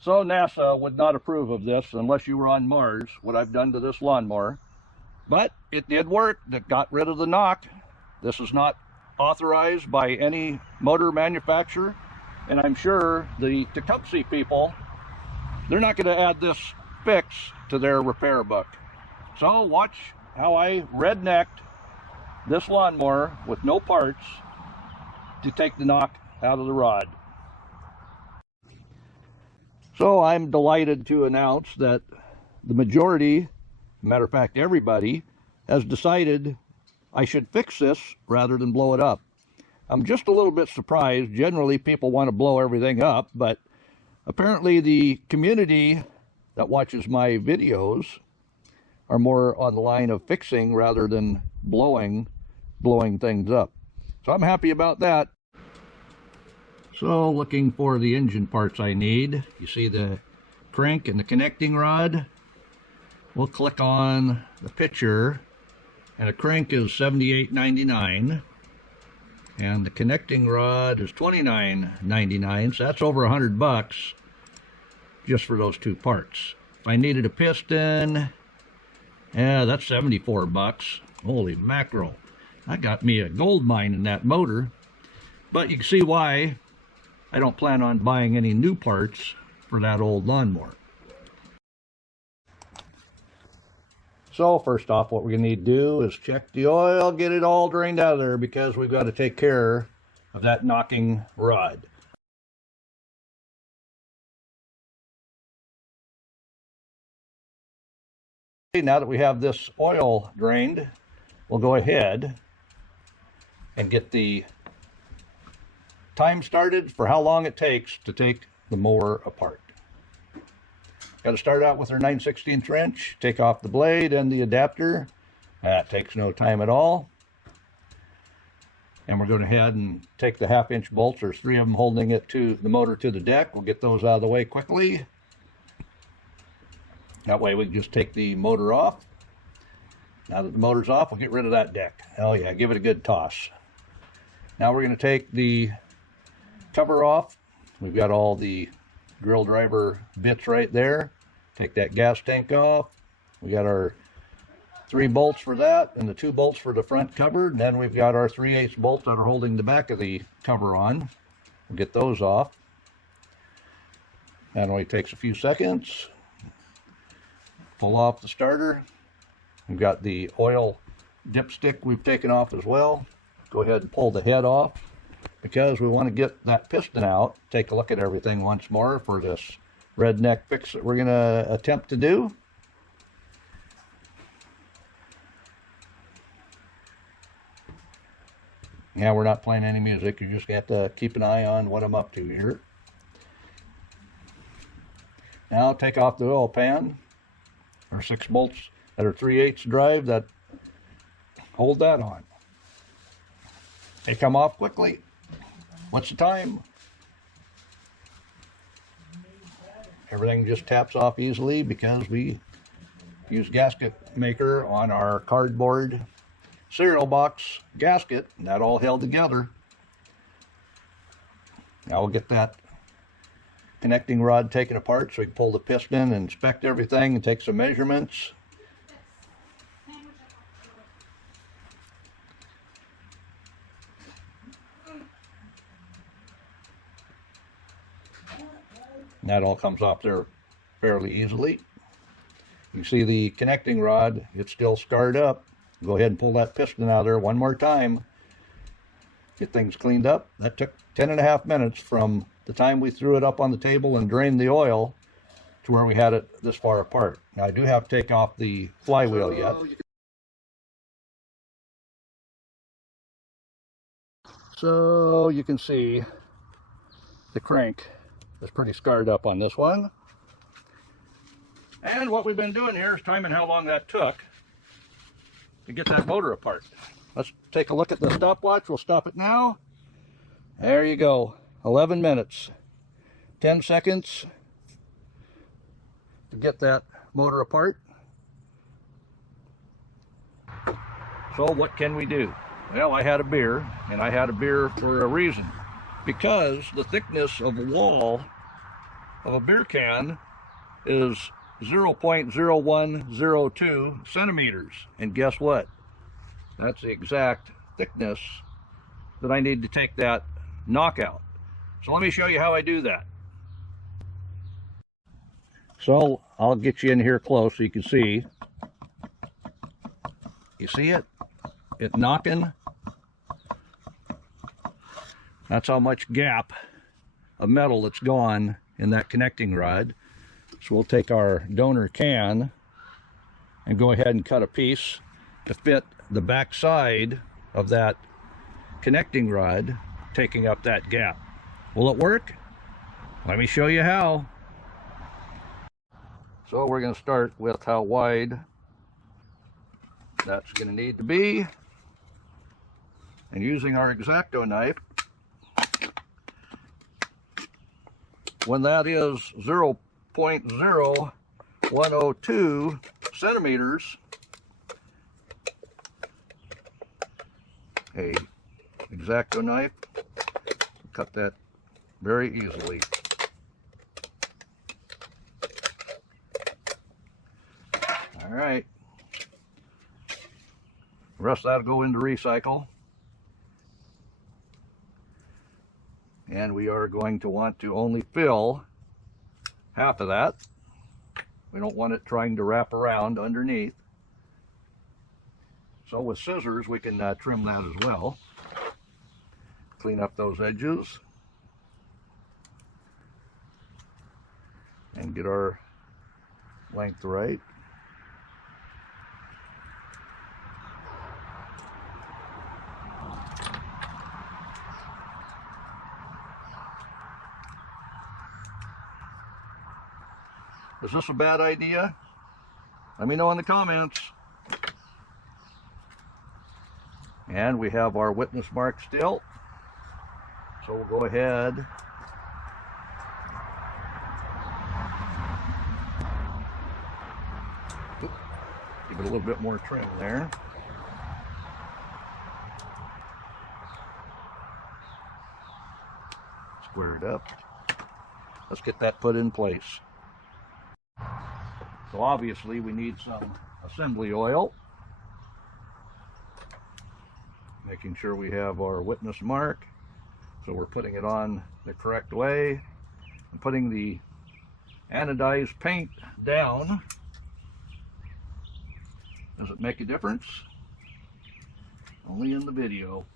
So NASA would not approve of this unless you were on Mars, what I've done to this lawnmower. But it did work. It got rid of the knock. This is not authorized by any motor manufacturer. And I'm sure the Tecumseh people, they're not going to add this fix to their repair book. So watch how I rednecked this lawnmower with no parts to take the knock out of the rod. So I'm delighted to announce that the majority, matter of fact everybody, has decided I should fix this rather than blow it up. I'm just a little bit surprised. Generally people want to blow everything up, but apparently the community that watches my videos are more on the line of fixing rather than blowing things up. So I'm happy about that. So looking for the engine parts I need. You see the crank and the connecting rod. We'll click on the picture, and the crank is $78.99 and the connecting rod is $29.99, so that's over $100 just for those two parts. If I needed a piston, yeah, that's $74. Holy mackerel. I got me a gold mine in that motor. But you can see why I don't plan on buying any new parts for that old lawnmower. So first off, what we're going to need to do is check the oil, get it all drained out of there, because we've got to take care of that knocking rod. Now that we have this oil drained, we'll go ahead and get the time started for how long it takes to take the mower apart. Got to start out with our 9/16 wrench, take off the blade and the adapter. That takes no time at all. And we're going ahead and take the 1/2-inch bolts. There's 3 of them holding it to the motor to the deck. We'll get those out of the way quickly. That way we can just take the motor off. Now that the motor's off, we'll get rid of that deck. Oh yeah, give it a good toss. Now we're going to take the cover off. We've got all the drill driver bits right there. Take that gas tank off. We got our 3 bolts for that and the 2 bolts for the front cover. And then we've got our 3/8 bolts that are holding the back of the cover on. We'll get those off. That only takes a few seconds. Pull off the starter. We've got the oil dipstick we've taken off as well. Go ahead and pull the head off because we want to get that piston out. Take a look at everything once more for this redneck fix that we're going to attempt to do. Yeah, we're not playing any music. You just have to keep an eye on what I'm up to here. Now take off the oil pan. Our 6 bolts that are 3/8 drive that hold that on. They come off quickly. What's the time? Everything just taps off easily because we use gasket maker on our cardboard cereal box gasket, and that all held together. Now we'll get that connecting rod taken apart so we can pull the piston and inspect everything and take some measurements. And that all comes off there fairly easily. You see the connecting rod, it's still scarred up. Go ahead and pull that piston out of there one more time. Get things cleaned up. That took 10.5 minutes from the time we threw it up on the table and drained the oil to where we had it this far apart. Now I do have to take off the flywheel yet. So you can see the crank is pretty scarred up on this one. And what we've been doing here is timing how long that took to get that motor apart. Let's take a look at the stopwatch. We'll stop it now. There you go. 11 minutes. 10 seconds to get that motor apart. So what can we do? Well, I had a beer, and I had a beer for a reason. Because the thickness of the wall of a beer can is 0.0102 centimeters. And guess what? That's the exact thickness that I need to take that knockout. So let me show you how I do that. So I'll get you in here close so you can see. You see it? It knocking. That's how much gap of metal that's gone in that connecting rod. So we'll take our donor can and go ahead and cut a piece to fit the back side of that connecting rod, taking up that gap. Will it work? Let me show you how. So we're going to start with how wide that's going to need to be. And using our X-Acto knife, when that is 0.0102 centimeters, a X-Acto knife, cut that very easily. All right. The rest of that'll go into recycle. And we are going to want to only fill half of that. We don't want it trying to wrap around underneath. So with scissors, we can trim that as well. Clean up those edges. And get our length right. Is this a bad idea? Let me know in the comments. And we have our witness mark still. So we'll go ahead. Oops. Give it a little bit more trim there. Square it up. Let's get that put in place. So obviously we need some assembly oil. Making sure we have our witness mark. So we're putting it on the correct way. I'm putting the anodized paint down. Does it make a difference? Only in the video.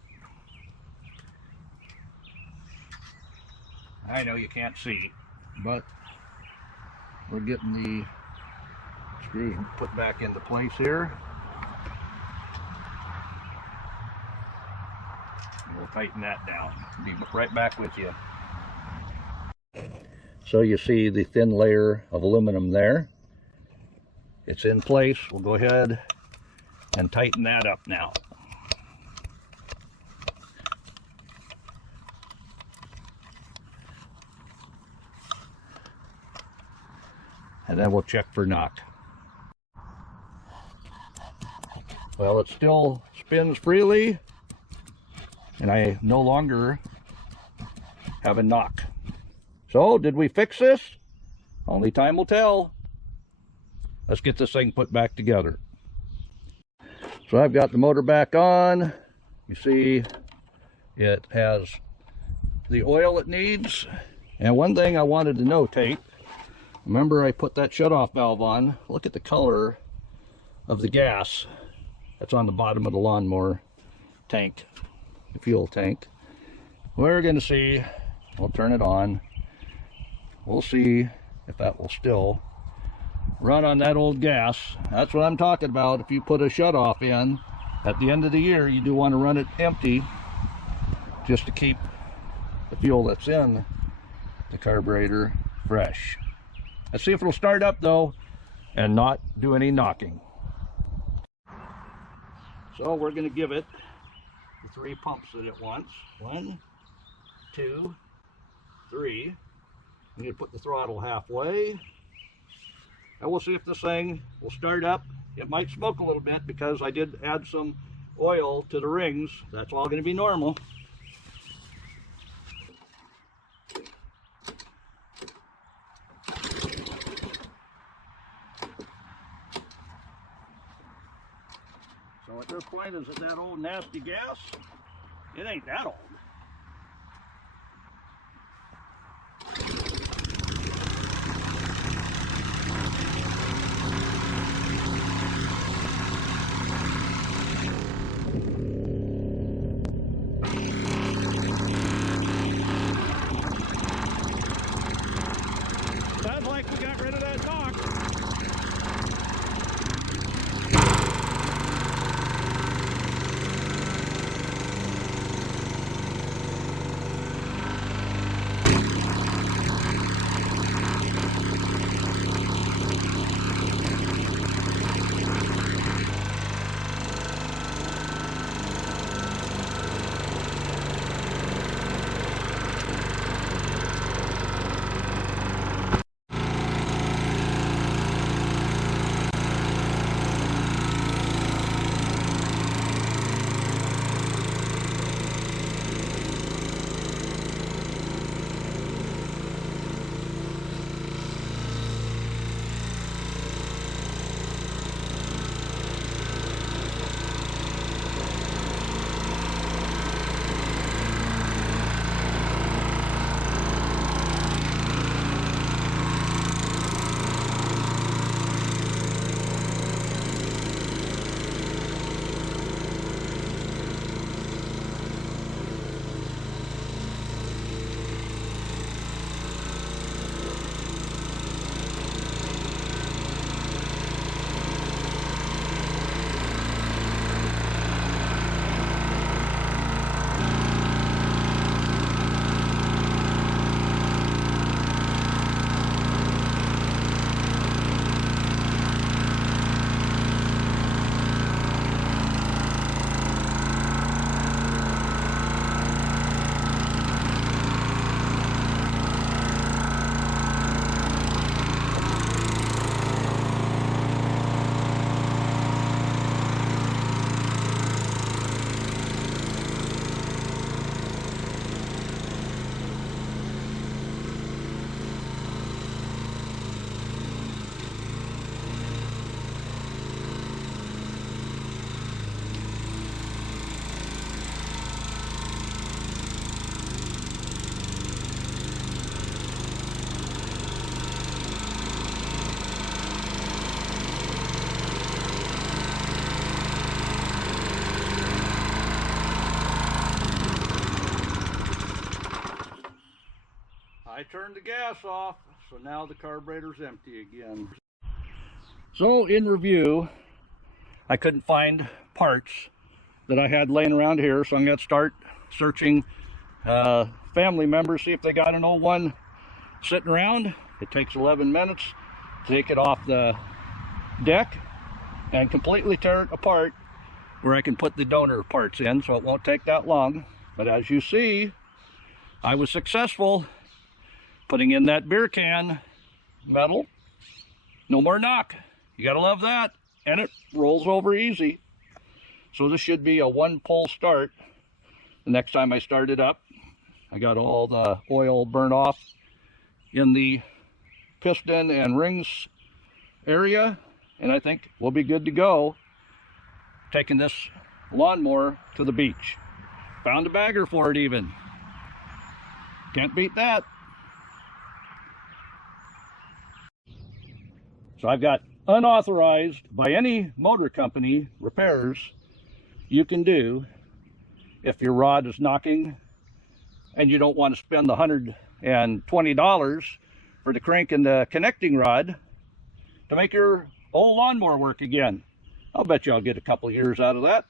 I know you can't see, but we're getting the screws put back into place here. And we'll tighten that down. Be right back with you. So you see the thin layer of aluminum there. It's in place. We'll go ahead and tighten that up now. And then we'll check for knock. Well, it still spins freely, and I no longer have a knock. So, did we fix this? Only time will tell. Let's get this thing put back together. So I've got the motor back on. You see it has the oil it needs. And one thing I wanted to notate, remember I put that shutoff valve on. Look at the color of the gas that's on the bottom of the lawnmower tank, the fuel tank. We're going to see, we'll turn it on. We'll see if that will still run on that old gas. That's what I'm talking about. If you put a shutoff in at the end of the year, you do want to run it empty just to keep the fuel that's in the carburetor fresh. Let's see if it'll start up though and not do any knocking. So we're going to give it the 3 pumps that it wants. 1, 2, 3. We need to put the throttle halfway. And we'll see if this thing will start up. It might smoke a little bit because I did add some oil to the rings. That's all going to be normal. this point, is it that old nasty gas? It ain't that old. Sounds like we got rid of that knock. I turned the gas off, so now the carburetor's empty again. So in review, I couldn't find parts that I had laying around here, so I'm going to start searching family members, see if they got an old one sitting around. It takes 11 minutes to take it off the deck and completely tear it apart where I can put the donor parts in, so it won't take that long. But as you see, I was successful putting in that beer can metal. No more knock. You gotta love that. And it rolls over easy. So this should be a one pull start. The next time I start it up, I got all the oil burned off in the piston and rings area, and I think we'll be good to go taking this lawnmower to the beach. Found a bagger for it even. Can't beat that. So I've got unauthorized by any motor company repairs you can do if your rod is knocking and you don't want to spend the $120 for the crank and the connecting rod to make your old lawnmower work again. I'll bet you I'll get a couple years out of that.